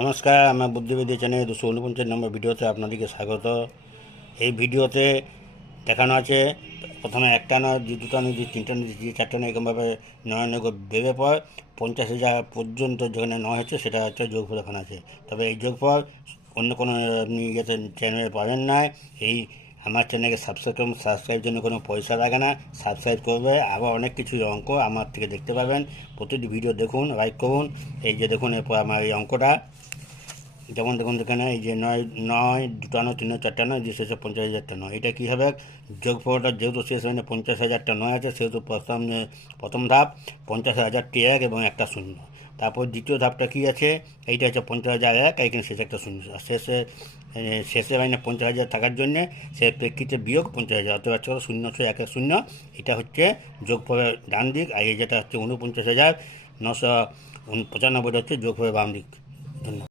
নমস্কার, আমার বুদ্ধিবিদ্যা চ্যানেল 249 নম্বর ভিডিওতে আপনাদেরকে স্বাগত। এই ভিডিওতে দেখানো আছে প্রথমে একটা নয়, দুটো নয়, তিনটা নয়, চারটে নয়, এরকমভাবে নয় নয় ভেবে পর 50,000 পর্যন্ত যেখানে নয় হচ্ছে সেটা হচ্ছে যোগফল এখানে আছে। তবে এই যোগফল অন্য কোনো আপনি ইয়েতে চ্যানেলে পাবেন না। এই আমার চ্যানেলকে সাবস্ক্রাইব জন্য কোনো পয়সা লাগে না, সাবস্ক্রাইব করবে। আবার অনেক কিছু অঙ্ক আমার থেকে দেখতে পাবেন। প্রতিটি ভিডিও দেখুন, লাইক করুন। এই যে দেখুন, এরপর আমার এই অঙ্কটা যেমন দেখুন এখানে এই যে নয় নয়, দুটা নয়, তিন নয়, চারটা নয়, যে শেষে 50,000টা নয়। এটা কী হবে? যোগফলটা যেহেতু শেষ মানে 50,000টা নয় আছে, সেহেতু প্রথম ধাপ 50,000টি এক এবং একটা শূন্য। তারপর দ্বিতীয় ধাপটা কী আছে? এইটা হচ্ছে 50,001, এইখানে শেষে একটা শূন্য। আর শেষে মানে 50,000 থাকার জন্যে সে প্রেক্ষিতে বিয়োগ 50,000, অথবা 0, 0, 1, 0। এটা হচ্ছে যোগফলের ডান দিক। আর এই যেটা হচ্ছে 49,995 হচ্ছে যোগফলের বাম দিক। ধন্যবাদ।